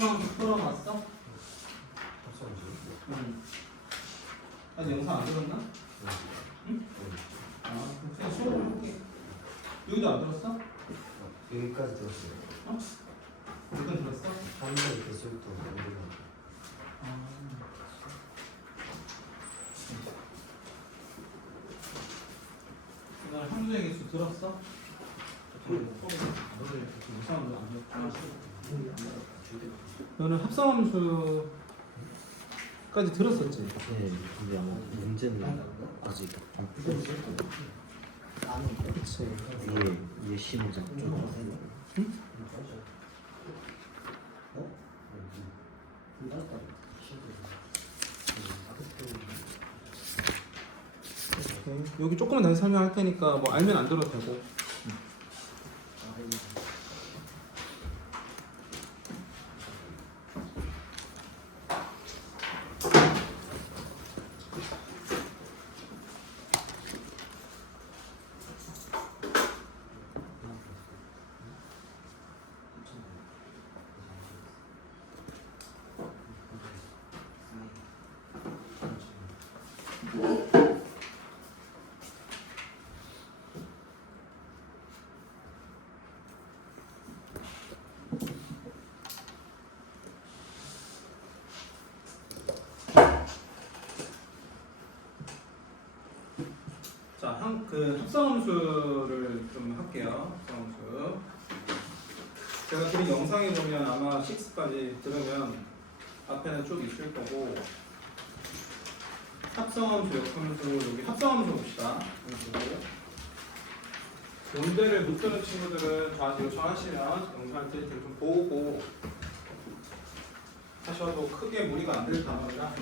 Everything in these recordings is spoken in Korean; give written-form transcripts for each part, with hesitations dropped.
합성함수 풀어놨어? 합성함수? 응. 아직 영상 안 들었나? 응? 아, 그냥 수업을 할게. 여기도 안 들었어? 여기까지 들었어요. 어? 여기까지 들었어? 한번 개수부터 만들어. 오늘 함수의 개수 들었어? 너는 합성함수까지 들었었지? 네, 근데 아마 문제는 아직 안 풀렸을 거예요. 그치. 위에 시문장 좀. 응? 오케이. 여기 조금만 다시 설명할 테니까 뭐 알면 안 들어도 되고. 자, 합성함수를 좀 할게요. 합성함수. 제가 드린 영상에 보면 아마 6까지 들으면 앞에는 쭉 있을 거고, 합성함수, 역함수, 여기 합성함수 봅시다. 문제를 못 듣는 친구들은 저한테 요청하시면 영상 드릴 때좀 보고 하셔도 크게 무리가 안 될 단어입니다.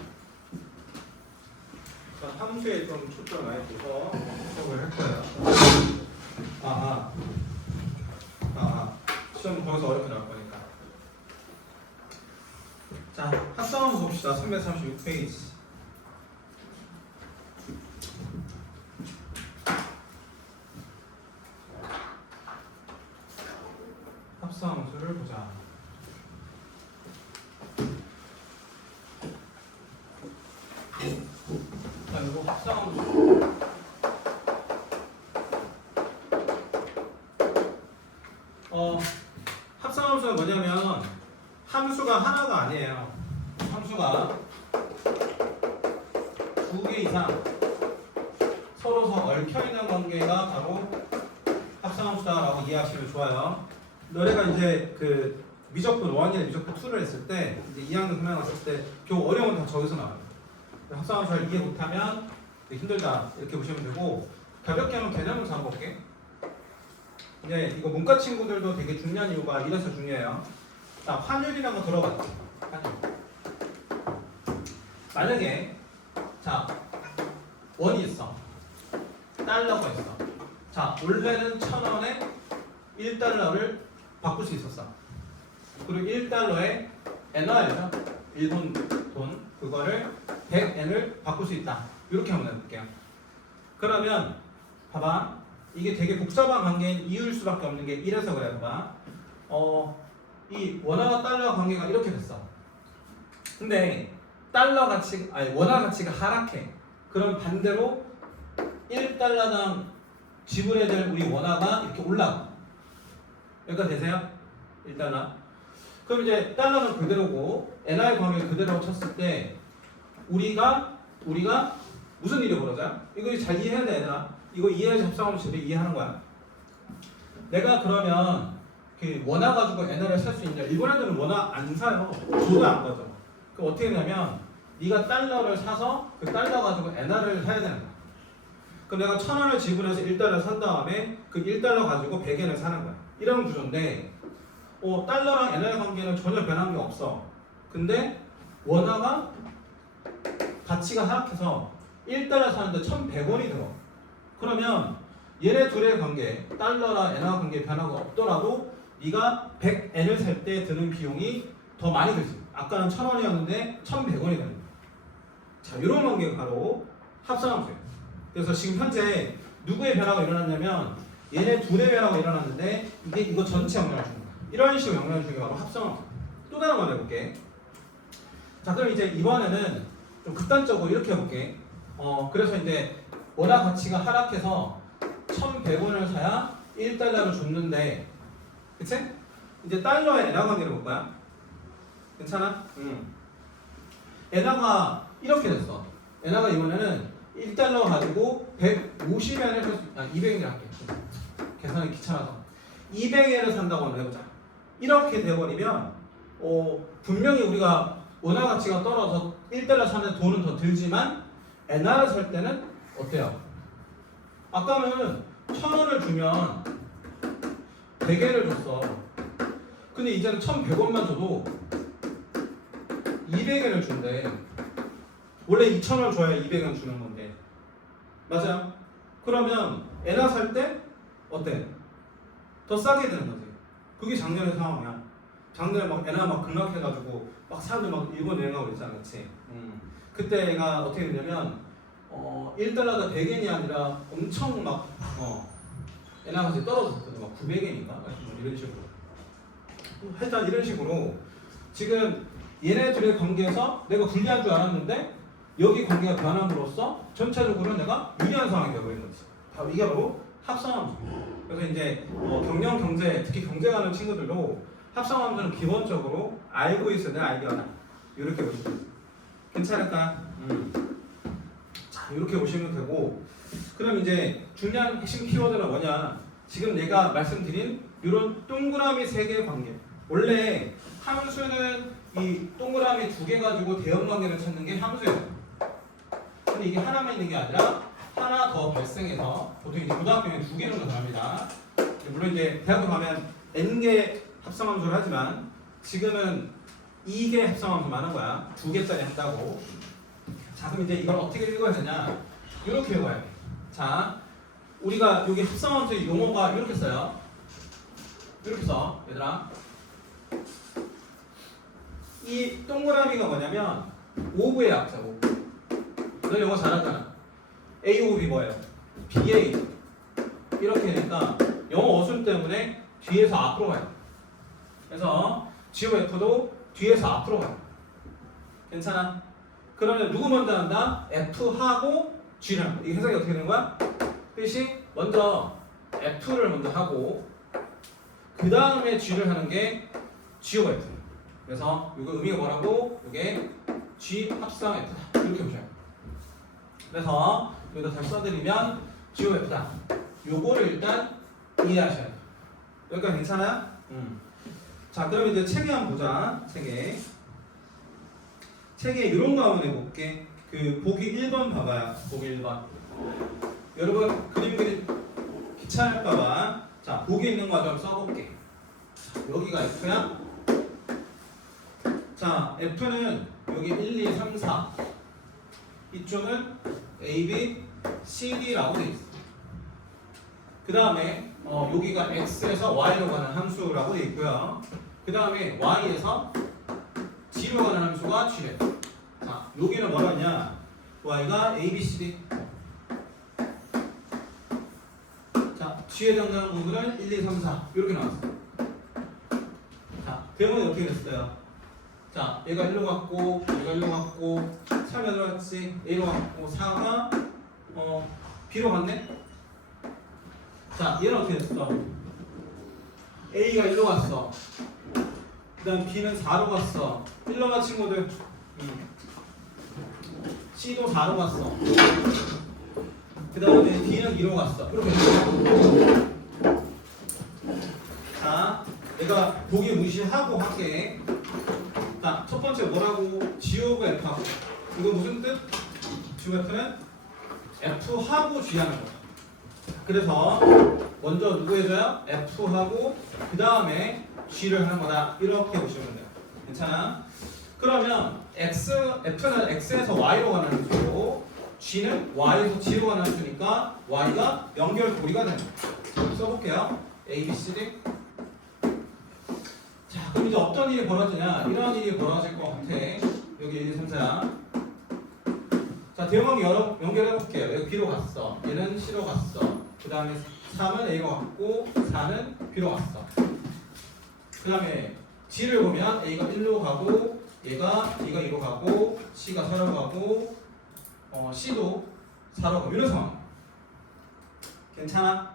자, 함수에 좀 초점을 많이 둬서 해석을 할 거예요. 시험 거기서 어렵게 나올 거니까. 자, 합성함수 봅시다. 336페이지. 합성함수를 보자. 자, 이거 합성함수. 합성함수는 뭐냐면 함수가 하나가 아니에요. 함수가 두 개 이상 서로 얽혀 있는 관계가 바로 합성함수다라고 이해하시면 좋아요. 너네가 이제 그 미적분 1이나 미적분 2를 했을 때 이제 2학년 설명 왔을 때 겨우 어려운 건 다 저기서 나와요. 합성함수 잘 이해 못하면 힘들다 이렇게 보시면 되고, 가볍게 한번 개념을 잡아볼게. 네, 이거 문과 친구들도 되게 중요한 이유가 이래서 중요해요. 자, 환율이라는 거 들어봤지? 환율. 만약에 자, 원이 있어, 달러가 있어. 자, 원래는 1,000원에 1달러를 바꿀 수 있었어. 그리고 1달러에 엔화예요. 일본 돈. 그거를 100엔을 바꿀 수 있다. 이렇게 한번 해볼게요. 그러면 봐봐. 이게 되게 복잡한 관계인 이유일 수밖에 없는 게 이래서 그래. 봐봐. 이 원화와 달러 관계가 이렇게 됐어. 근데 달러 가치, 아니 원화 가치가 하락해. 그럼 반대로 1달러당 지불해야 될 우리 원화가 이렇게 올라가. 여기까지 되세요? 1달러. 그럼 이제 달러는 그대로고 엔화의 관계 그대로 쳤을 때 우리가 무슨 일이 벌어져요? 이거 잘 이해해야 되나? 이거 이해해서 합성하면 제대로 이해하는 거야. 내가 그러면 그 원화 가지고 엔화를 살 수 있냐? 일본 애들은 원화 안 사요. 저도 안 거죠. 그럼 어떻게 되냐면 네가 달러를 사서 그 달러 가지고 엔화를 사야 되는 거야. 그럼 내가 1,000원을 지불해서 1달러 산 다음에 그 1달러 가지고 100엔을 사는 거야. 이런 구조인데 달러랑 엔화의 관계는 전혀 변한 게 없어. 근데 원화가 가치가 하락해서 1달러 사는데 1,100원이 들어. 그러면 얘네 둘의 관계, 달러랑 엔화 관계 변화가 없더라도 네가 100엔을 살 때 드는 비용이 더 많이 들지. 아까는 1,000원이었는데 1,100원이 되는 거야. 자, 이런 관계가 바로 합성함수예요. 그래서 지금 현재 누구의 변화가 일어났냐면 얘네 둘의 변화가 일어났는데 이거 전체 영향을 주는 거야. 이런 식으로 영향을 주는 게 바로 합성함수. 또 또 다른 거 해볼게. 자, 그럼 이제 이번에는 좀 극단적으로 이렇게 해볼게. 그래서 이제 원화 가치가 하락해서 1,100원을 사야 1달러를 줬는데, 그치? 이제 달러에 엔화 관계를 볼 거야. 괜찮아? 엔화가 이렇게 됐어. 엔화가 이번에는 1달러 가지고 150엔을 200엔을 할게. 계산이 귀찮아서 200엔을 산다고 한번 해보자. 이렇게 되어버리면 분명히 우리가 원화 가치가 떨어져 1달러 사는 돈은 더 들지만 엔화를 살 때는 어때요? 아까는 1,000원을 주면 100엔을 줬어. 근데 이제는 1,100원만 줘도 200엔을 준대. 원래 2,000원 줘야 200원 주는 건데. 맞아요? 그러면 엔화 살 때 어때? 더 싸게 되는 거지. 그게 작년의 상황이야. 작년에 막 엔화 막 급락해가지고 막 사람들 막 일본 여행하고 그랬잖아, 그치? 그때가 어떻게 됐냐면 1달러가 100엔이 아니라 엄청 막 엔화 값이 떨어졌거든. 막 900엔인가? 이런 식으로. 하여튼 이런 식으로 지금 얘네들의 관계에서 내가 불리한 줄 알았는데 여기 관계가 변함으로써 전체적으로 내가 유리한 상황이 되어버린 거지. 이게 바로 합성함수. 그래서 이제 경영, 경제, 특히 경제가 하는 친구들도 합성함수는 기본적으로 알고 있어야 돼, 알게 하나. 이렇게 보시면 돼요. 괜찮을까? 자, 이렇게 보시면 되고, 그럼 이제 중요한 핵심 키워드는 뭐냐? 지금 내가 말씀드린 이런 동그라미 3개의 관계. 원래 함수는 이 동그라미 2개 가지고 대응 관계를 찾는 게 함수예요. 근데 이게 하나만 있는 게 아니라 하나 더 발생해서 보통 이제 고등학교에 2개 정도 나옵니다. 물론 이제 대학교 가면 n개 합성함수를 하지만 지금은 2개 합성함수만 하는 거야. 2개짜리 한다고. 자, 그럼 이제 이걸 어떻게 읽어야 되냐? 이렇게 읽어야 돼. 자, 우리가 여기 합성함수의 용어가 이렇게 써요. 이렇게 써, 얘들아. 이 동그라미가 뭐냐면 오브의 약자, 오브. 너 영어 잘하잖아. A 오브이 뭐예요? BA. 이렇게 되니까 영어 어순 때문에 뒤에서 앞으로 가요. 그래서 GOF도 뒤에서 앞으로 가요. 괜찮아? 그러면 누구 먼저 한다? F하고 G를 한다. 이 해석이 어떻게 되는 거야? 뜻이 먼저 F를 먼저 하고 그 다음에 G를 하는 게 GOF. 그래서 이거 의미가 뭐라고? 이게 G 합성 F다. 이렇게 보셔요. 그래서 여기다 다시 써드리면 GOF다. 요거를 일단 이해하셔야 돼요. 여기까지 괜찮아요? 자, 그럼 이제 책에 한번 보자. 책에 이런 거 한번 해볼게. 그 보기 1번 봐봐요. 보기 1번. 여러분 그림 그리 귀찮을까봐 자, 보기 있는 거 좀 써볼게. 자, 여기가 F야. 자, F는 여기 1, 2, 3, 4 이쪽은 A, B, C, D라고 돼 있어. 그 다음에 여기가 X에서 Y로 가는 함수라고 돼 있고요. 그 다음에 Y에서 G로 가는 함수가 G래. 자, 여기는 뭐라 했냐? Y가 A, B, C, D. 자, G에 해당되는 부분은 1, 2, 3, 4 이렇게 나왔어. 자, 대문이 어떻게 됐어요? 자, 얘가 1로 갔고, 얘가 1로 갔고, 3이 어디로 갔지? A로 갔고, 4가 B로 갔네? 자, 얘는 어떻게 됐어? A가 1로 갔어. 그 다음 B는 4로 갔어. 1로 간 친구들 C도 4로 갔어. 그 다음에 D는 2로 갔어. 이렇게 됐어. 자, 내가 보기 무시하고 할게. 자, 첫 번째 뭐라고? G 오브 F하고. 이거 무슨 뜻? G 오브 F는 F하고 G 하는 거야. 그래서 먼저 누구 해줘요? F하고 그 다음에 G를 하는 거다. 이렇게 보시면 돼요. 괜찮아? 그러면 F는 X에서 Y로 가는 함수고 G는 Y에서 G로 가는 함수니까 Y가 연결고리가 되는 거예요. 써볼게요. A, B, C, D. 자, 그럼 이제 어떤 일이 벌어지냐? 이런 일이 벌어질 것 같아. 여기 1, 2, 3, 4. 자, 대응관계 연결해 볼게요. 여기 B로 갔어. 얘는 C로 갔어. 그 다음에 3은 A로 갔고 4는 B로 갔어. 그 다음에 G를 보면 A가 1로 가고 얘가 B가 2로 가고 C가 4로 가고 C도 4로 가고 이런 상황. 괜찮아?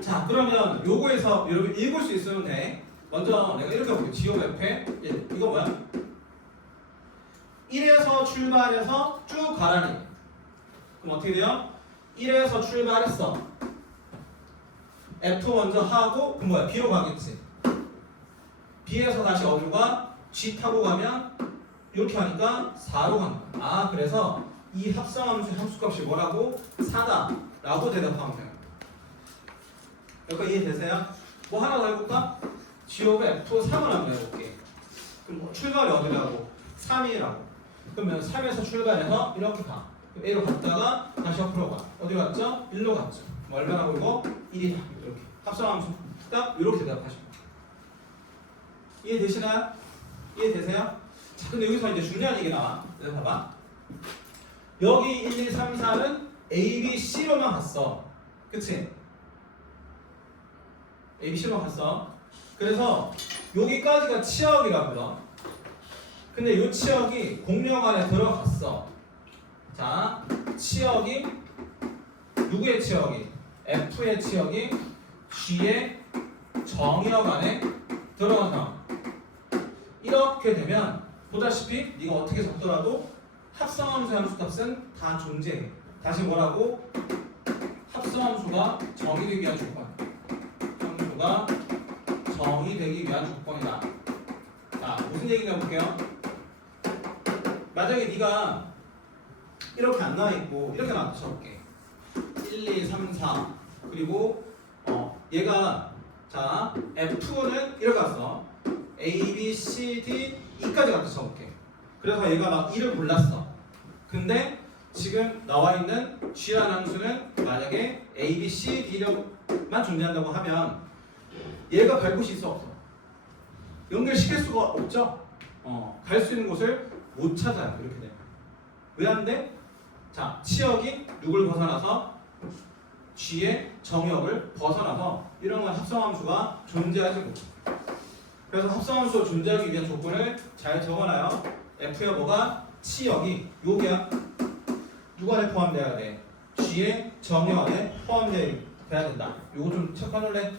자 그러면 요거에서 여러분 읽을 수 있으면 돼. 먼저 내가 이렇게 볼게요. G of F의 이거 뭐야? 1에서 출발해서 쭉 가라니. 그럼 어떻게 돼요? 1에서 출발했어. F 먼저 하고 그럼 뭐야? B로 가겠지. B에서 다시 어디로 가? G 타고 가면 이렇게 하니까 4로 가는 거야. 그래서 이 합성함수의 함수값이 뭐라고? 4다 라고 대답하면 돼요. 여기까지 이해되세요? 뭐 하나 더 해볼까? G of F 3을 한번 해볼게. 그럼 뭐 출발이 어디라고? 3이라고. 그러면 3에서 출발해서 이렇게 가. 그럼 A로 갔다가 다시 옆으로 가. 어디 갔죠? 1로 갔죠. 뭐 얼마나 걸고? 1이다. 이렇게. 합성함수 딱 이렇게 대답하시면 돼요. 이해되시나요? 이해되세요? 자, 근데 여기서 이제 중요한 얘기 나와. 여기 봐봐. 여기 1, 2, 3, 4는 A, B, C로만 갔어. 그치? A, B, C로만 갔어. 그래서 여기까지가 치역이라고요. 근데 이 치역이 공역 안에 들어갔어. 자, 치역이 누구의 치역이? F의 치역이 G의 정역 안에 들어간다. 이렇게 되면 보다시피 네가 어떻게 적더라도 합성함수의 함수값은 다 존재해. 다시 뭐라고? 합성함수가 정의되기 위한 조건. 함수가 정의되기 위한 조건이다. 자, 무슨 얘기인가 볼게요. 만약에 네가 이렇게 안 나와 있고 이렇게 나왔다 쳐볼게. 1, 2, 3, 4 그리고 얘가 자 F는 이렇게 갔어. A, B, C, D, E까지 갔다 쳐볼게. 그래서 얘가 막 2를 골랐어. 근데 지금 나와 있는 G라는 함수는 만약에 A, B, C, D만 존재한다고 하면 얘가 갈 곳이 있어 없어? 연결시킬 수가 없죠? 갈 수 있는 곳을 못 찾아요. 이렇게 되면. 왜 안 돼? 자, 치역이 누굴 벗어나서 G의 정역을 벗어나서 이런 건 합성함수가 존재하지 못해. 그래서 합성함수가 존재하기 위한 조건을 잘 적어놔요. F의 뭐가? 치역이 여기야. 누구 안에 포함돼야 돼? G의 정역 안에 포함돼야 된다. 요거 좀 체크해놓을래?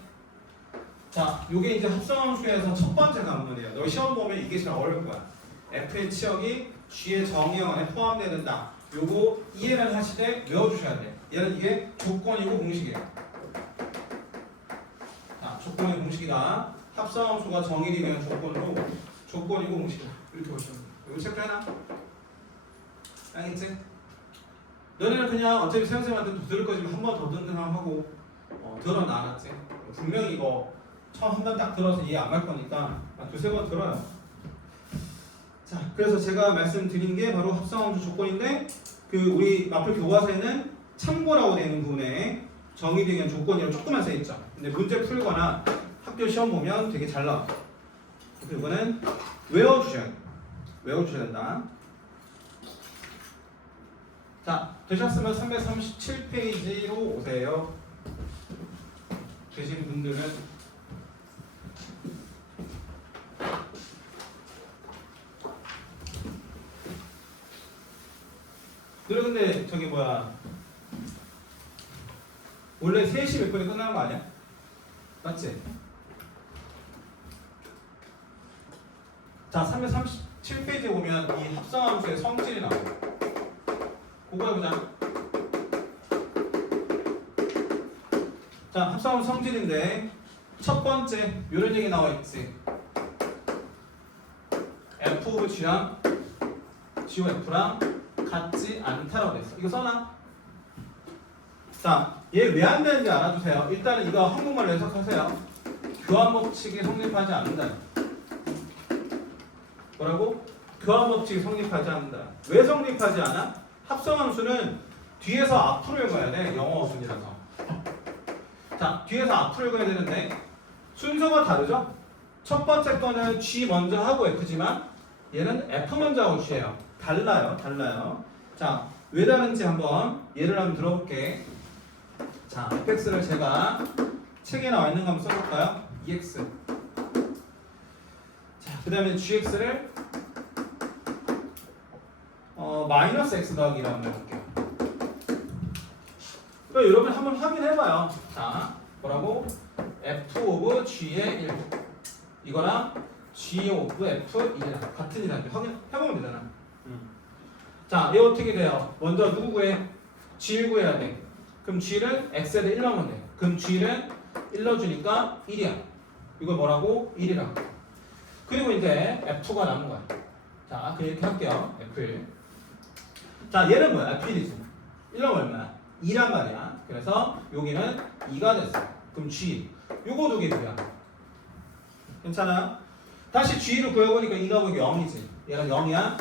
자, 요게 이제 합성함수에서 첫 번째 관문이에요. 너 시험 보면 이게 제일 어려울 거야. F의 치역이 G의 정역 안에 포함돼야 된다. 요거 이해를 하시되 외워주셔야 돼. 얘는 이게 조건이고 공식이에요. 자, 조건이 공식이다. 합성함수가 정의되기 위한 조건으로 조건이고 공식이다. 이렇게 보시면 돼요. 이거 체크해놔. 알겠지? 너네는 그냥 어차피 선생님한테 들을 거지만 한 번 더 듣는 하고 들어놔. 알았지? 분명히 이거 처음 한 번 딱 들어서 이해 안 갈 거니까 두세 번 들어요. 자, 그래서 제가 말씀드린 게 바로 합성함수 조건인데 그 우리 마플 교과서에는 참고라고 되는 부분에 정의되기 위한 조건이라고 조금만 써있죠. 근데 문제 풀거나 학교 시험 보면 되게 잘 나와요. 그래서 이거는 외워주셔야 된다. 자, 되셨으면 337페이지로 오세요. 되신 분들은 그래. 근데 저기 뭐야 원래 3시 몇 분에 끝나는 거 아니야? 맞지? 자, 337페이지에 보면 이 합성함수의 성질이 나와요. 그거 해보자. 자, 합성함수 성질인데 첫 번째 이런 얘기 나와 있지. F of G랑 G of F랑 같지 않다라고 했어. 이거 써놔. 자, 얘 왜 안 되는지 알아두세요. 일단은 이거 한국말로 해석하세요. 교환 법칙이 성립하지 않는다. 뭐라고? 교환 법칙이 성립하지 않는다. 왜 성립하지 않아? 합성함수는 뒤에서 앞으로 읽어야 돼. 영어 순이라서. 자, 뒤에서 앞으로 읽어야 되는데 순서가 다르죠? 첫 번째 거는 G 먼저 하고 F지만 얘는 F 먼저 하고 G예요. 달라요. 자, 왜 다른지 한번 예를 한번 들어볼게. 자, fx를 제가 책에 나와 있는 거 한번 써볼까요? 2x 그 다음에 gx를 마이너스 x 더하기 1 한번 해볼게요. 그러니까 여러분 한번 확인해봐요. 자, 뭐라고? f 오브 g의 1 이거랑 g 오브 f 1이랑 같은 이라는 거 확인해보면 되잖아. 자, 이거 어떻게 돼요? 먼저 누구 구해? g 구해야 돼. 그럼 g를 x에 대해 1 넣으면 돼. 그럼 g를 1 넣어주니까 1이야. 이거 뭐라고? 1이라고. 그리고 이제 f2가 남은 거야. 자, 그렇게 할게요. f1. 자, 얘는 뭐야? f1이지. 1 넣으면 얼마야? 2란 말이야. 그래서 여기는 2가 됐어. 그럼 g. 요거 두 개 구야. 괜찮아? 다시 g를 구해보니까 2가 보니까 0이지. 얘는 0이야.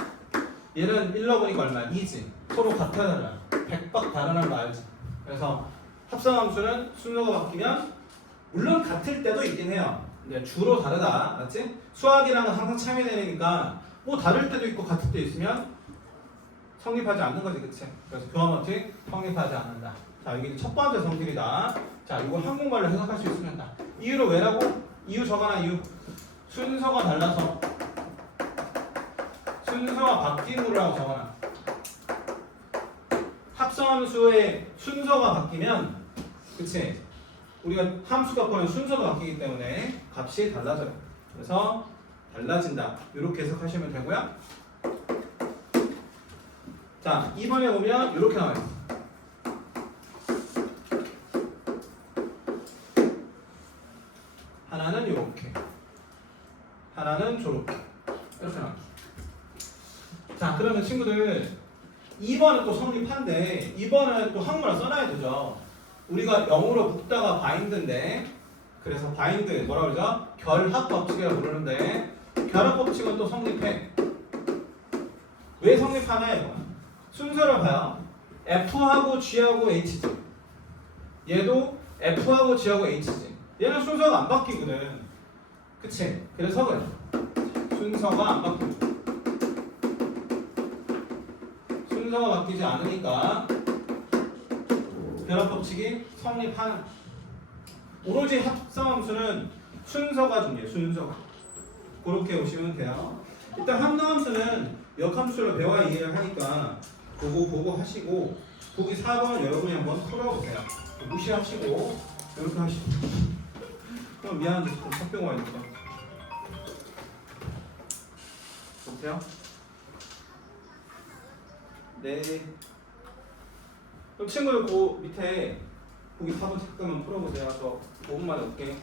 얘는 1 넣어보니까 얼마야? 2지. 서로 같아야 달라. 100박 다르는 거 알지? 그래서 합성함수는 순서가 바뀌면 물론 같을 때도 있긴 해요. 근데 주로 다르다. 맞지? 수학이랑은 항상 참여되니까 뭐 다를 때도 있고 같을 때 있으면 성립하지 않는 거지. 그치? 그래서 교환원칙 성립하지 않는다. 자, 여기 첫 번째 성질이다. 자, 이거 한국말로 해석할 수 있으면 다. 이유를 왜라고? 이유 적어놔. 이유. 순서가 달라서. 순서가 바뀜으로라고 적어놔. 합성함수의 순서가 바뀌면, 그치? 우리가 함수가 보면 순서가 바뀌기 때문에 값이 달라져요. 그래서 달라진다. 이렇게 해석하시면 되고요. 자, 2번에 보면 이렇게 나와 있어. 하나는 이렇게, 하나는 저렇게. 이렇게 나와 있어. 자, 그러면 친구들 2번은 또 성립한데 2번은 또 한국말로 써놔야 되죠. 우리가 영어로 묶다가 바인드인데, 그래서 바인드 뭐라 그러죠? 결합 법칙이라고 부르는데 결합 법칙은 또 성립해. 왜 성립하냐 이거. 순서를 봐요. F하고 G하고 H지. 얘도 F하고 G하고 H지. 얘는 순서가 안 바뀌거든. 그치? 그래서 그래. 순서가 안 바뀌고. 순서가 바뀌지 않으니까 결합 법칙이 성립하는. 오로지 합성함수는 순서가 중요해요. 순서가. 그렇게 보시면 돼요. 일단 합성함수는 역함수를 배워야 이해를 하니까 보고 하시고, 보기 4번은 여러분이 한번 풀어보세요. 무시하시고 이렇게 하시고. 그럼 미안한데 좀 합병 와야 되니까. 보세요. 네. 그럼 친구들 그 밑에 보기 4번 잠깐만 풀어보세요. 저 5분만에 올게.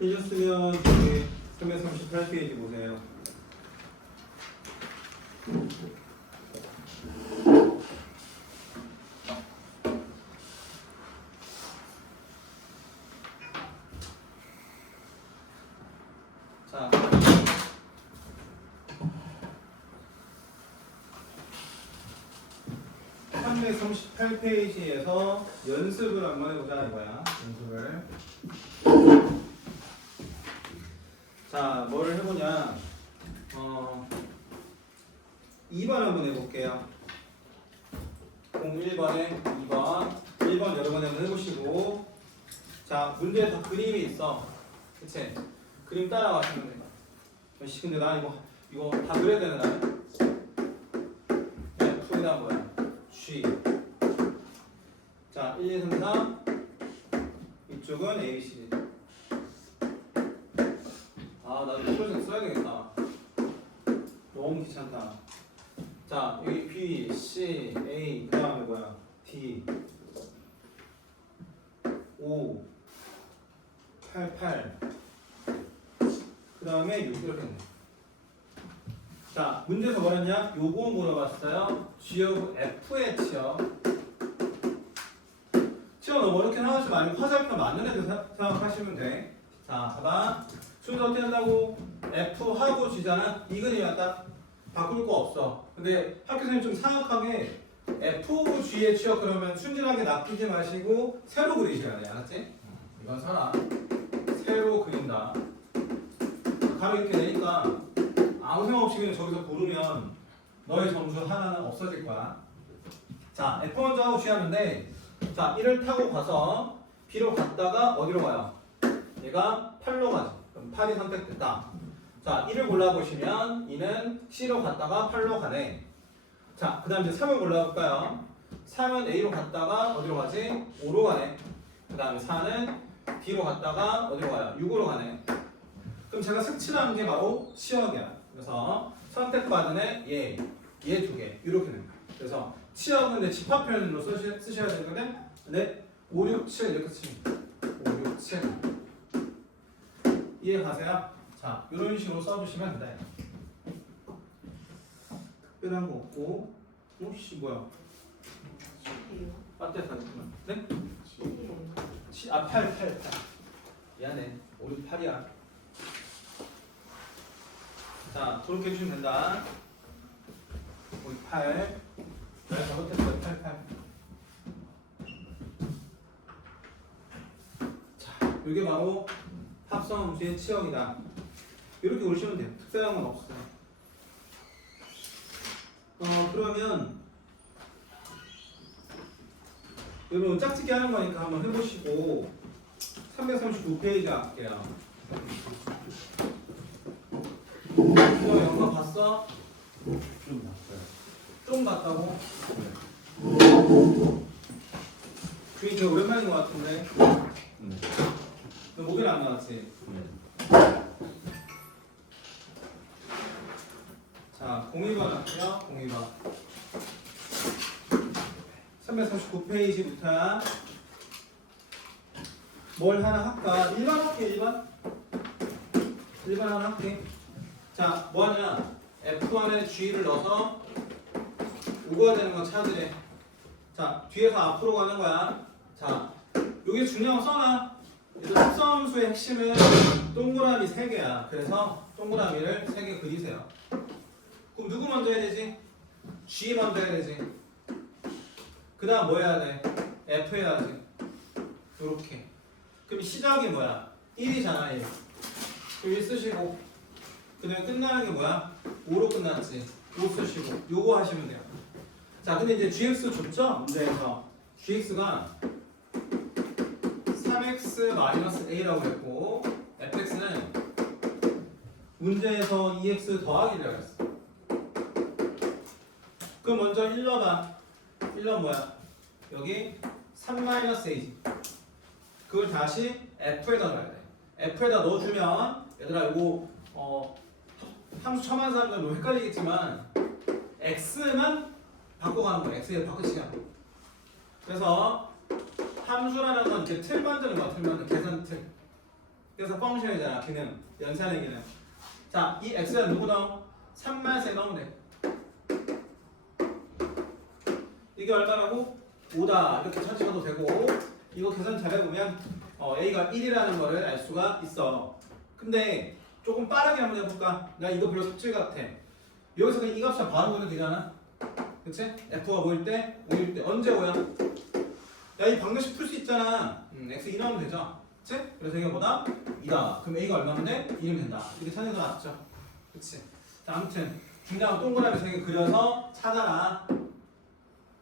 되셨으면 저기 338페이지 보세요. 자, 338페이지에서 연습을 한번 해보자 이거야. 연습을. 자, 뭐를 해보냐. 2번 한번 해볼게요. 01번에 2번. 1번 여러 번 한번 해보시고. 자, 문제에 다 그림이 있어. 그치? 그림 따라가시면 돼요. 근데 나 이거 다 그려야 되는 나는. F에다 뭐야? G. 자, 1, 2, 3, 4. 이쪽은 A, B, C, D. 아, 나도 프로젝트 써야 되겠다. 너무 귀찮다. 자, 여기 B, C, A, 그 다음에 뭐야? D, O, 88. 그 다음에 6 이렇게 했네. 자, 문제에서 뭐랬냐? 요거 물어봤어요. G of F의 치역. 치역 너무 어렵게 생각하지 말고 화살표 맞는 애들 생각하시면 돼. 자, 봐봐. 순서 어떻게 한다고? F하고 G잖아. 이 그림이 딱 바꿀 거 없어. 근데 학교 선생님 좀 상악하게 F, G의 치역 그러면 순진하게 낚이지 마시고 새로 그리셔야 돼. 알았지? 이건 써라. 새로 그린다. 가로 이렇게 내니까 아무 생각 없이 그냥 저기서 고르면 너의 점수 하나는 없어질 거야. 자, F 먼저 하고 G 하는데 자, 1을 타고 가서 B로 갔다가 어디로 가요? 얘가 8로 가지. 그럼 8이 선택됐다. 자, 1을 골라보시면 2는 C로 갔다가 8로 가네. 자, 그 다음 이제 3을 골라볼까요? 3은 A로 갔다가 어디로 가지? 5로 가네. 그 다음에 4는 D로 갔다가 어디로 가요? 6으로 가네. 그럼 제가 색칠하는 게 바로 치역이야. 그래서 선택받은 애, 얘 두 개. 이렇게 됩니다. 그래서 치역은 내 집합 표현으로 쓰셔야 되거든. 근데 5, 6, 7 이렇게 쓰십니다. 5, 6, 7. 이해가세요? 자, 이런 식으로 써주시면 된다. 특별한 거 없고. 씨 뭐야? 빠떼 다녔구나. 네? 8. 미안해. 5, 6, 8이야. 자, 그렇게 해주시면 된다. 5, 6, 8. 내가 잘못했어요. 8. 자, 이게 바로 합성 함수의 치역이다. 이렇게 오시면 돼요. 특별한 건 없어요. 그러면 여러분 짝짓기 하는 거니까 한번 해보시고 339페이지 할게요. 너 영화 봤어? 좀 났어요. 좀 봤다고? 그게 되게 오랜만인 것 같은데. 네. 너 목요일 안 나왔지? 네. 자, 02번 할게요. 02번. 339페이지부터 뭘 하나 할까? 1번 할게, 1번. 1번 하나 할게. 자, 뭐 하냐? F1에 G를 넣어서 오가 되는 거 찾으래. 자, 뒤에서 앞으로 가는 거야. 자, 여기 중요한 거 써놔. 그래서 합성함수의 핵심은 동그라미 3개야. 그래서 동그라미를 3개 그리세요. 그럼 누구 먼저 해야 되지? G 먼저 해야 되지. 그 다음 뭐 해야 돼? F 해야지. 요렇게. 그럼 시작이 뭐야? 1이잖아, 1. 그럼 1 쓰시고. 그 다음에 끝나는 게 뭐야? 5로 끝났지. 요거 쓰시고 요거 하시면 돼요. 자, 근데 이제 gx 줬죠? 문제에서 gx가 3x-a라고 했고 fx는 문제에서 2x 더하기라고 했어. 그럼 먼저 1러 봐. 1러 뭐야? 여기 3-a지. 그걸 다시 f에다 넣어야 돼. f에다 넣어주면 얘들아 이거 함수 처음 하는 사람들은 뭐 헷갈리겠지만 x만 바꿔가는 거야. x에 바꾸시면. 그래서 함수라는 건 이렇게 틀 만드는 거야. 틀 만드는 계산 틀. 그래서 펑션이잖아. 기능. 연산의 기능. 자, 이 x는 누구 넣어? 3-4 넣으면 돼. 이게 얼마라고? 5다. 이렇게 찾으셔도 되고 이거 계산 잘해보면 a가 1이라는 거를 알 수가 있어. 근데 조금 빠르게 한번 해볼까? 나 이거 별로 삽질 같아. 여기서 그냥 이 값을 바로 보면 되잖아. 그치? f가 5일 때, 5일 때 언제 5야? 야, 이 방정식 풀 수 있잖아. x 2 넣으면 되죠? 그치? 그래서 이게 뭐다? 2다. 그럼 a가 얼마면 돼? 2면 된다. 이렇게 찾는 거 맞죠? 그치? 자, 아무튼 중량은 동그라미 3개 그려서 찾아라.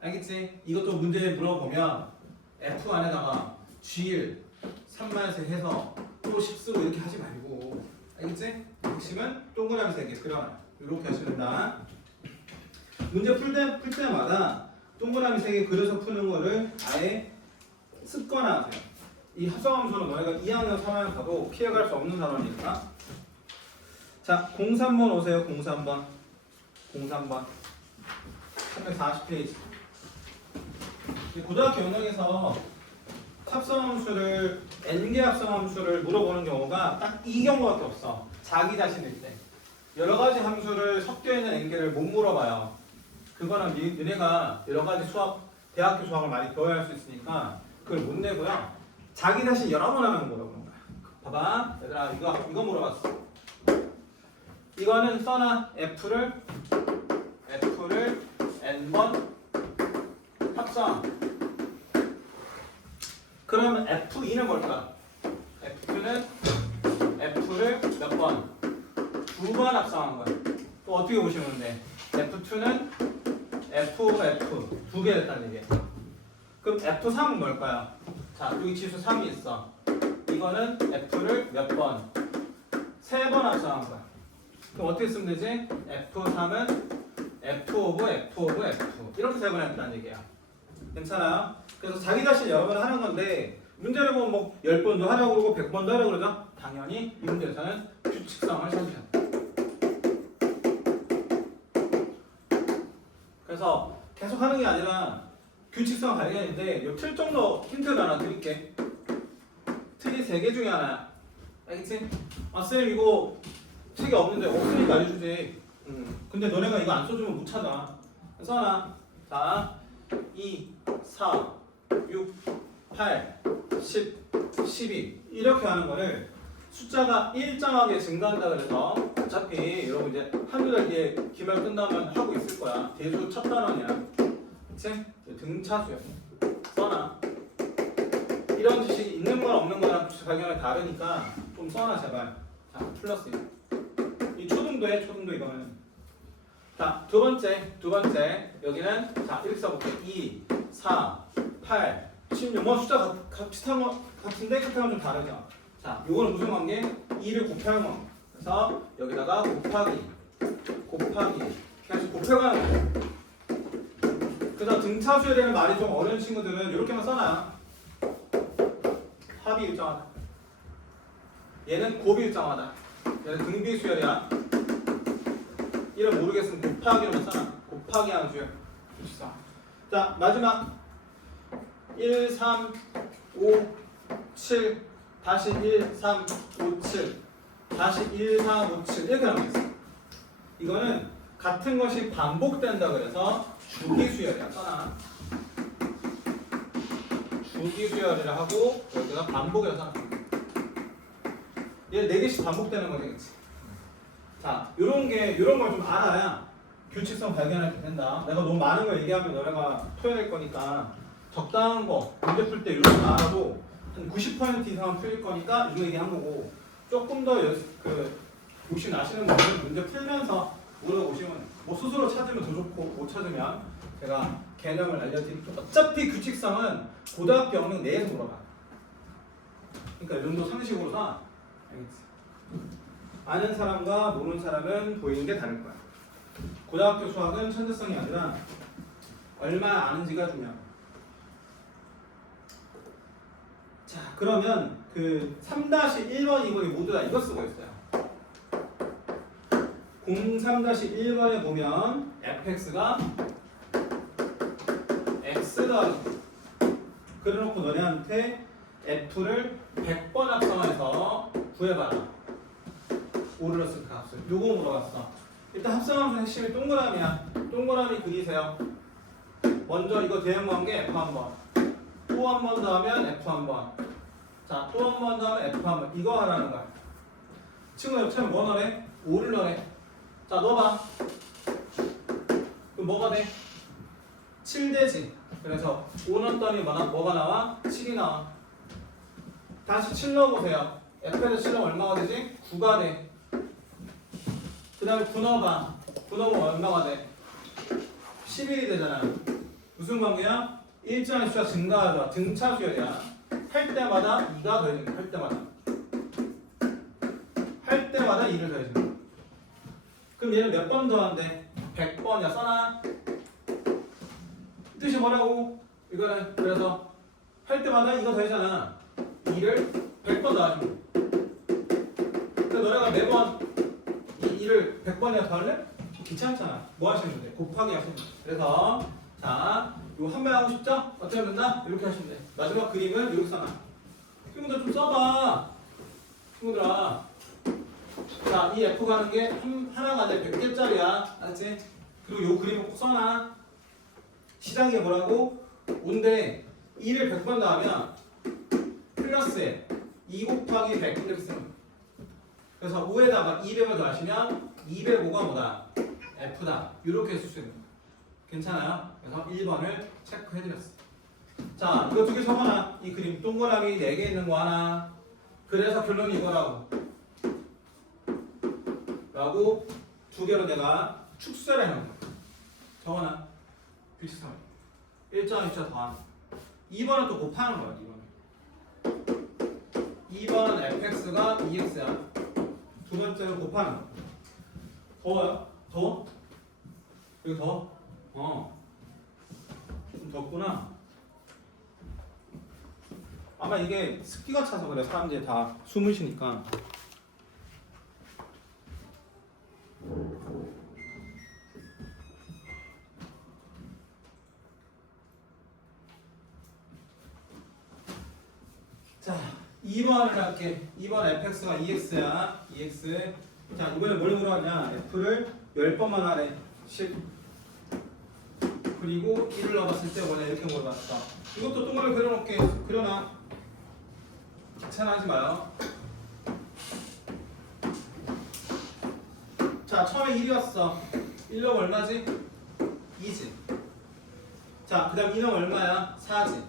알겠지? 이것도 문제 물어보면 f 안에다가 g1 3-4 해서 또 10 쓰고 이렇게 하지 말고, 알겠지? 핵심은 동그라미 3개 그려놔. 이렇게 하시면 된다. 문제 풀 때마다 동그라미 3개 그려서 푸는 거를 아예 습관화 하세요. 이 합성함수는 너희가 2학년 3학년 가도 피해갈 수 없는 단원이니까. 자, 03번 오세요. 03번 340페이지. 고등학교 영역에서 합성함수를 n개 합성함수를 물어보는 경우가 딱 이 경우밖에 없어. 자기 자신일 때 여러 가지 함수를 섞여 있는 n개를 못 물어봐요. 그거는 너네가 여러 가지 수학, 대학교 수학을 많이 배워야 할 수 있으니까 그걸 못 내고요. 자기 자신 여러 번 하는 거라고 그런 거야. 봐봐, 얘들아 이거 물어봤어. 이거는 써놔. f를 n번 합성. 그러면 F2는 뭘까? F2는 F를 몇 번? 2번 합성한 거야. 또 어떻게 보시면 돼? F2는 F 두 개 됐다는 얘기야. 그럼 F3은 뭘까요? 자, 여기 지수 3이 있어. 이거는 F를 몇 번? 3번 합성한 거야. 그럼 어떻게 쓰면 되지? F3은 F 오브 F 이렇게 3번 했다는 얘기야. 괜찮아요? 그래서 자기 자신 여러 번 하는 건데 문제를 보면 뭐 10번도 하라고 그러고 100번도 하라고 그러죠? 당연히 이 문제에서는 규칙성을 찾으셔야 돼요. 그래서 계속 하는 게 아니라 규칙성 발견인데 이 틀 정도 힌트를 하나 드릴게. 틀이 3개 중에 하나야. 알겠지? 아, 쌤 이거 책이 없는데 없으니까 알려주지. 근데 너네가 이거 안 써주면 못 찾아. 써놔. 자, 2, 4, 6, 8, 10, 12 이렇게 하는 거를 숫자가 일정하게 증가한다 그래서 어차피 여러분 이제 한두 달 뒤에 기말 끝나면 하고 있을 거야. 대수 첫 단원이야. 그치? 등차수야. 써놔. 이런 지식이 있는 거랑 없는 거랑 발견이 다르니까 좀 써놔 제발. 자, 플러스 이 초등도에 초등도 이거는. 자, 두 번째 여기는 자 이렇게 써볼게. 2, 4, 8, 16. 뭐 숫자 비슷한 거 같은데 끝하면 좀 다르죠. 자, 요거는 무슨 관계? 2를 곱하는 거. 그래서 여기다가 곱하기 계속 곱해가는 거예요. 그래서 등차수에 대한 말이 좀 어려운 친구들은 이렇게만 써놔요. 합이 일정하다. 얘는 곱이 일정하다. 얘는 등비수열이야. 이름 모르겠으면 곱하기로만 써놔. 곱하기 하는 수열. 자, 마지막 1, 3, 5, 7 다시 1, 3, 5, 7 다시 1, 3, 5, 7 이렇게 나오겠어. 이거는 같은 것이 반복된다 그래서 주기수열이야. 써놔. 주기수열이라 하고 여기가 반복이라고 써놔. 얘 4개씩 반복되는 거겠지. 자, 요런 걸 좀 알아야 규칙성 발견할 때 된다. 내가 너무 많은 걸 얘기하면 너네가 토해낼 거니까 적당한 거 문제 풀 때 이런 거 알아도 한 90% 이상은 풀릴 거니까 이거 얘기한 거고 조금 더 욕심 나시는 분들 문제 풀면서 물어보시면 뭐 스스로 찾으면 더 좋고 못 찾으면 제가 개념을 알려드릴게요. 어차피 규칙성은 고등학교 영역 내에서 물어봐요. 그러니까 이 정도 상식으로 다 알겠지? 아는 사람과 모르는 사람은 보이는 게 다를 거야. 고등학교 수학은 천재성이 아니라 얼마나 아는지가 중요합니다. 자, 그러면 그 3-1번, 2번이 모두 다 이거 쓰고 있어요. 03-1번에 보면 fx가 x 더하기 그래놓고 너네한테 f를 100번 합성해서 구해봐라. 오르러스 값을. 요거 물어봤어. 일단 합성함수 핵심이 동그라미야. 동그라미 그리세요. 먼저 이거 대응관계 f 한 번. 또 한 번 더 하면 f 한 번. 자, 또 한 번 더 하면 f 한 번. 이거 하라는 거야. 친구들 처음에 뭐 넣으래? 5를 넣으래. 자, 넣어봐. 그럼 뭐가 돼? 7 되지. 그래서 5 넣었더니 뭐가 나와? 7이 나와. 다시 7 넣어보세요. f에서 7 넣으면 얼마가 되지? 9가 돼. 그 다음에 9 넣어봐. 9 넣으면 얼마가 돼? 11이 되잖아. 무슨 관계야? 일정한 수가 증가하죠. 등차 수열이야. 할 때마다 2가 더해지는 거야. 할 때마다. 할 때마다 2를 더해주는 거야. 그럼 얘는 몇 번 더한대? 100번이야. 써놔. 뜻이 뭐라고? 이거는 그래서 할 때마다 이거 더하잖아. 2를 100번 더하는 거야. 근데 너네가 매번 이 2를 100번이나 더할래? 귀찮잖아. 뭐 하시면 돼? 곱하기 하시면 돼. 그래서 자, 이거 한 번 하고 싶죠? 어떻게 하면 된다? 이렇게 하시면 돼. 마지막 그림은 이렇게 써놔. 친구들 좀 써봐. 친구들아. 자, 이 F 가는 게 하나가 아니라 100개짜리야. 알았지? 그리고 요 그림을 꼭 써놔. 시장이 뭐라고? 5인데 2를 100번 더하면 플러스에 2 곱하기 100 이렇게 쓰는 거야. 그래서 5에다가 200을 더하시면 205가 뭐다? F다. 이렇게 쓸 수 있는 거야. 괜찮아요? 그래서 1번을 체크해드렸어. 자, 이거 두 개 적어놔. 이 그림 동그라미 4개 있는 거 하나. 그래서 결론이 이거라고. 라고 두 개로 내가 축소를 해놓은 거야. 적어놔. 규칙상 1점 2점 더하는 거야. 2번은 또 곱하는 거야. 2번은 fx가 2x야. 두 번째는 곱하는 거야. 더워요? 더워? 이거 더워? 좀 덥구나. 아마 이게 습기가 차서 그래. 사람들이 다 숨을 쉬니까. 자, 2번을 할게. 2번 fx가 2x야. 2x. 자, 이번에 뭘 물어봤냐? f를 10번만 하래. 10. 그리고 1을 넣어봤을 때 원래 이렇게 물어봤어. 이것도 동그라미 그려놓을게. 그려놔. 귀찮아하지 마요. 자, 처음에 1이었어. 1 넣으면 얼마지? 2지. 자, 그 다음 2 넣으면 얼마야? 4지.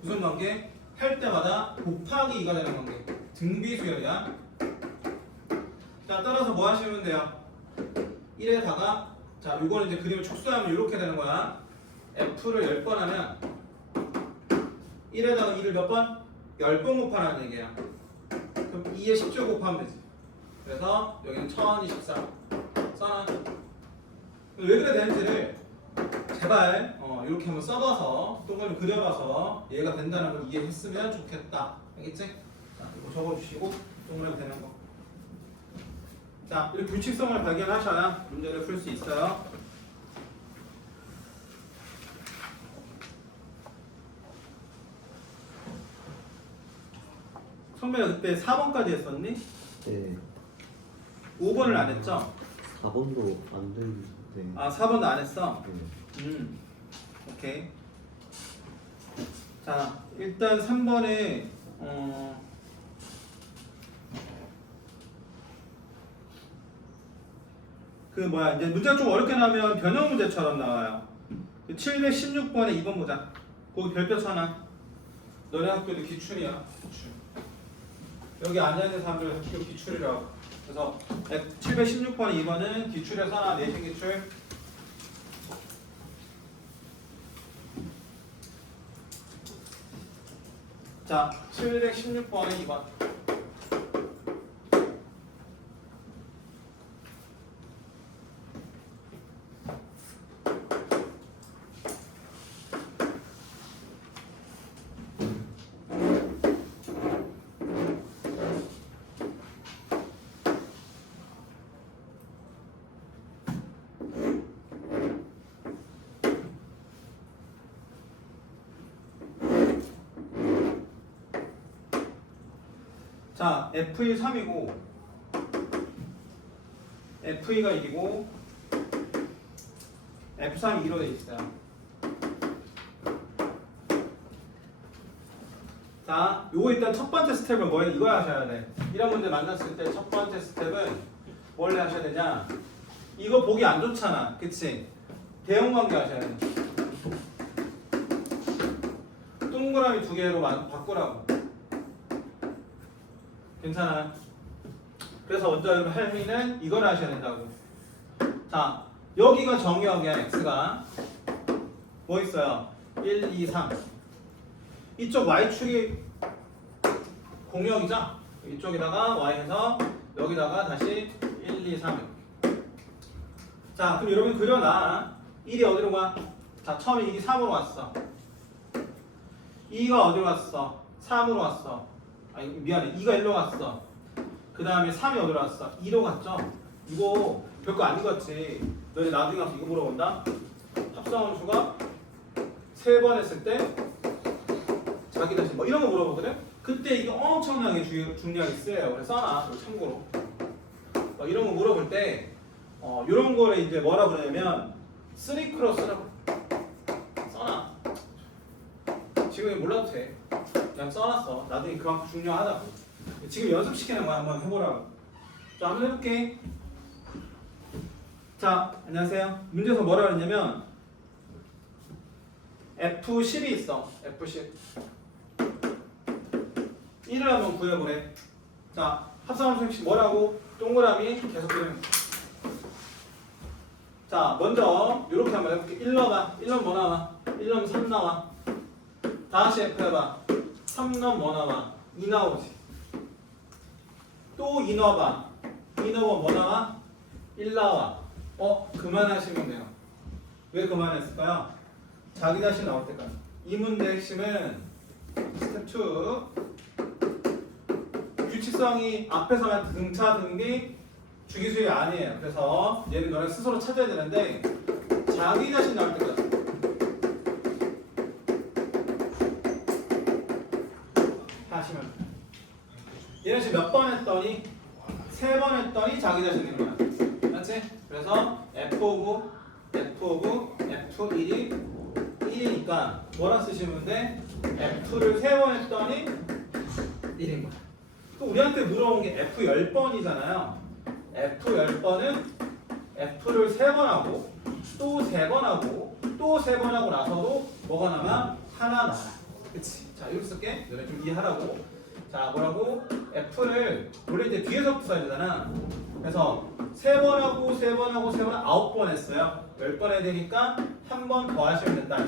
무슨 관계? 할 때마다 곱하기 2가 되는 관계. 등비수열이야. 자, 따라서 뭐 하시면 돼요? 1에다가 자, 요거는 이제 그림을 축소하면 이렇게 되는 거야. F를 10번 하면 1에다가 2를 몇 번? 10번 곱하라는 얘기야. 그럼 2에 10조 곱하면 되지. 그래서 여기는 1024 써놔. 왜 그래 되는지를 제발 이렇게 한번 써봐서 동그라미 그려봐서 이해가 된다는 걸 이해했으면 좋겠다. 알겠지? 자, 이거 적어주시고 동그라미 되는 거. 자, 이렇게 규칙성을 발견하셔야 문제를 풀 수 있어요. 성배가 그때 4번까지 했었니? 네. 5번을 안 했죠? 4번도 안 되는데. 아, 4번도 안 했어? 네. 오케이. 자, 일단 3번에 그 뭐야 이제 문제가 좀 어렵게 나오면 변형 문제처럼 나와요. 716번에 2번 보자. 거기 별표 쳐놔. 너네 학교도 기출이야. 기출. 여기 앉아있는 사람들 학교 기출이라고. 그래서 716번 2번은 기출에서 하나 내신 기출. 자, 716번에 2번. 자, F1 3이고 F2가 1이고 F3이 2로 돼 있어요. 자, 요거 일단 첫 번째 스텝은 뭐예요? 이거 하셔야 돼. 이런 문제 만났을 때 첫 번째 스텝은 뭘 하셔야 되냐? 이거 보기 안 좋잖아. 그치? 대응 관계 하셔야 돼. 동그라미 두 개로 바꾸라고. 괜찮아요? 그래서 먼저 여러분 할 행위는 이걸 하셔야 된다고. 자, 여기가 정의역이야. x가 뭐 있어요? 1, 2, 3. 이쪽 y축이 공역이죠? 이쪽에다가 y에서 여기다가 다시 1, 2, 3. 자, 그럼 여러분 그려놔. 1이 어디로 가? 자, 처음에 1이 3으로 왔어. 2가 어디로 왔어? 3으로 왔어. 아니 미안해, 2가 1로 갔어. 그 다음에 3이 어디로 갔어? 2로 갔죠? 이거 별거 안 읽었지. 너네 나중에 가서 이거 물어본다. 합성함수가 3번 했을 때 자기 자신 뭐 이런 거 물어보거든? 그때 이게 엄청나게 중요하게 쓰여요. 그래서 써놔. 참고로 이런 거 물어볼 때 이런 거를 이제 뭐라 그러냐면 3크로스라고 써놔. 지금 몰라도 돼. 그냥 써놨어. 나중에 그만큼 중요하다고. 지금 연습시키는 거 한번 해보라고. 자, 한번 해볼게. 자, 안녕하세요. 문제에서 뭐라 그랬냐면 F10이 있어. F10 1을 한번 구해보래. 자, 합성함수 뭐라고? 동그라미 계속 그리는 거. 자, 먼저 이렇게 한번 해볼게. 1 넣어봐. 1 넣으면 뭐 나와? 1 넣으면 3 나와. 다시 F 해봐. 3 넣으면 뭐 나와? 2 나오지. 또 2 넣어봐. 2 넣으면 뭐 나와? 1 나와. 그만하시면 돼요. 왜 그만했을까요? 자기 자신 나올 때까지. 이 문제의 핵심은 스텝 2. 규칙성이 앞에서만 등차 등비 주기수의 아니에요. 그래서 얘는 너네 스스로 찾아야 되는데 자기 자신 나올 때까지. 하시면 얘는 지금 몇 번 했더니 3번 했더니 자기 자신 되는 거야. 맞지? 그래서 F5, F1이 1이니까 뭐라 쓰시면 돼? F를 3번 했더니 1인 거야. 또 우리한테 물어본 게 F 10번이잖아요. F 10번은 F를 3번 하고 또 3번 하고 또 3번 하고 나서도 뭐가 남아? 하나 남아. 그치? 자, 이렇게 쓸게. 너네 좀 이해하라고. 자, 뭐라고? F를 원래 이제 뒤에서부터 써야 되잖아. 그래서 3번 하고 3번 하고 3번 9번 했어요. 10번 해야 되니까 한 번 더 하시면 된다.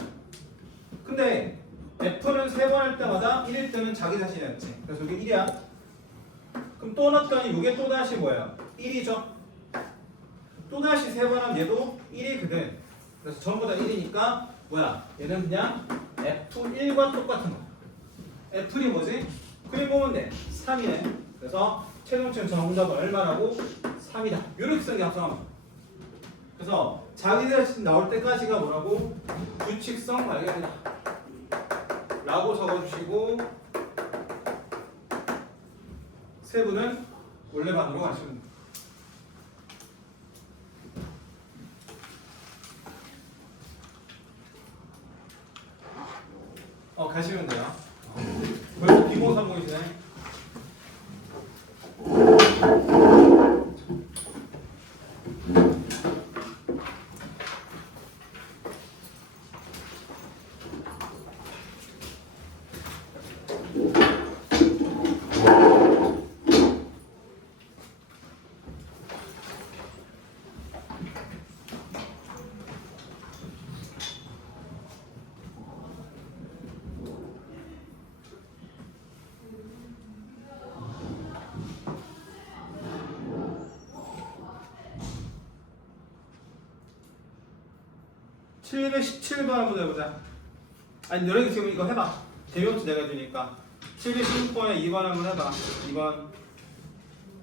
근데 F는 3번 할 때마다 1일 때는 자기 자신이었지. 그래서 이게 1이야. 그럼 또 넣었더니 이게 또다시 뭐예요? 1이죠. 또다시 3번 하면 얘도 1이거든. 그래서 전부 다 1이니까 뭐야? 얘는 그냥 F1과 똑같은 거야. F1이 뭐지? 그림 보면 돼. 3이네. 그래서 최종적인 정답은 얼마라고? 3이다. 이렇게 쓰는 게 합성함수. 그래서 자기 자신 나올 때까지가 뭐라고? 규칙성 발견이다 라고 적어주시고 세부는 원래 반으로 가시면 됩니다. 가시면 돼요. 벌써 기본사 보이시네. 717번 한번 해보자. 아니 너네 지금 이거 해봐. 재미없지 내가 해주니까. 716번에 2번 한번 해봐. 2번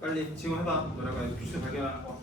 빨리 지금 해봐. 너네가 퀴즈 발견하는 거.